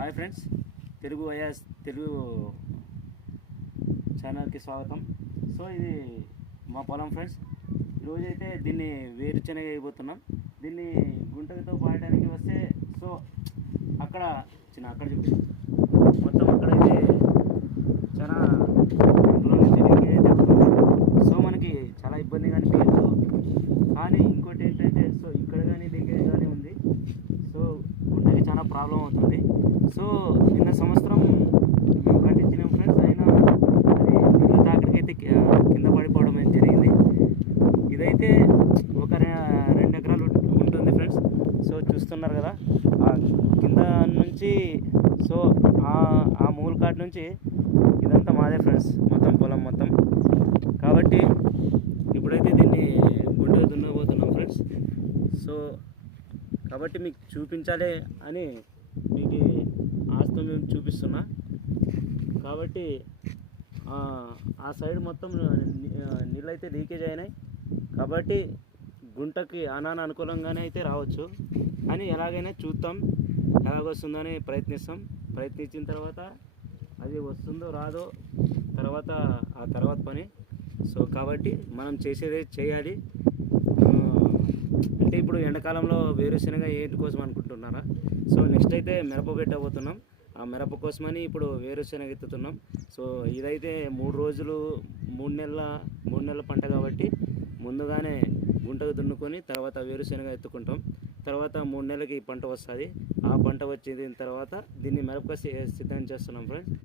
Hi friends, Telugu YS Telugu ఛానల్కి స్వాగతం. So ఇది మా పొలం ఫ్రెండ్స్. ఈరోజైతే దీన్ని వేరుశనగ వేయబోతున్నాం. దీన్ని గుంటతో పాయడానికి వస్తే సో అక్కడ చూపి మొత్తం అక్కడైతే చాలా సో మనకి చాలా ఇబ్బందిగా అనిపించదు. కానీ ఇంకోటి ఏంటంటే సో ఇక్కడ కానీ లీకేజ్ కానీ ఉంది. సో గుంటకి చాలా ప్రాబ్లం అవుతుంది. సో నిన్న సంవత్సరం మేము కట్టించినాం ఫ్రెండ్స్. అయినా అది నీళ్ళ తాకిడికైతే కింద పడిపోవడం అనేది జరిగింది. ఇదైతే ఒక 2 ఎకరాలు ఉంటుంది ఫ్రెండ్స్. సో చూస్తున్నారు కదా, ఆ కింద నుంచి సో ఆ మూల కాటు నుంచి ఇదంతా మాదే ఫ్రెండ్స్, మొత్తం పొలం మొత్తం. కాబట్టి ఇప్పుడైతే దీన్ని గుంటగా దున్నబోతున్నాం ఫ్రెండ్స్. సో కాబట్టి మీకు చూపించాలి అని మీకు ఆస్తో మేము చూపిస్తున్నా. కాబట్టి ఆ సైడ్ మొత్తం నీళ్ళు అయితే లీకేజ్ అయినాయి. కాబట్టి గుంటకి అనుకూలంగానే అయితే రావచ్చు అని ఎలాగైనా చూద్దాం, ఎలాగొస్తుందని ప్రయత్నించిన తర్వాత అది వస్తుందో రాదో తర్వాత పని. సో కాబట్టి మనం చేసేదే చేయాలి. అంటే ఇప్పుడు ఎండాకాలంలో వేరుశనగ ఏంటి కోసం అనుకుంటున్నారా? సో నెక్స్ట్ అయితే మిరప పెట్టబోతున్నాం. ఆ మిరప కోసమని ఇప్పుడు వేరుశనగ ఎత్తుతున్నాం. సో ఇదైతే 3 నెలల పంట కాబట్టి ముందుగానే గుంటకు దున్నుకొని తర్వాత వేరుశనగ ఎత్తుకుంటాం. తర్వాత 3 నెలలకి పంట వస్తుంది. ఆ పంట వచ్చిన తర్వాత దీన్ని మిరప సిద్ధం చేస్తున్నాం ఫ్రెండ్స్.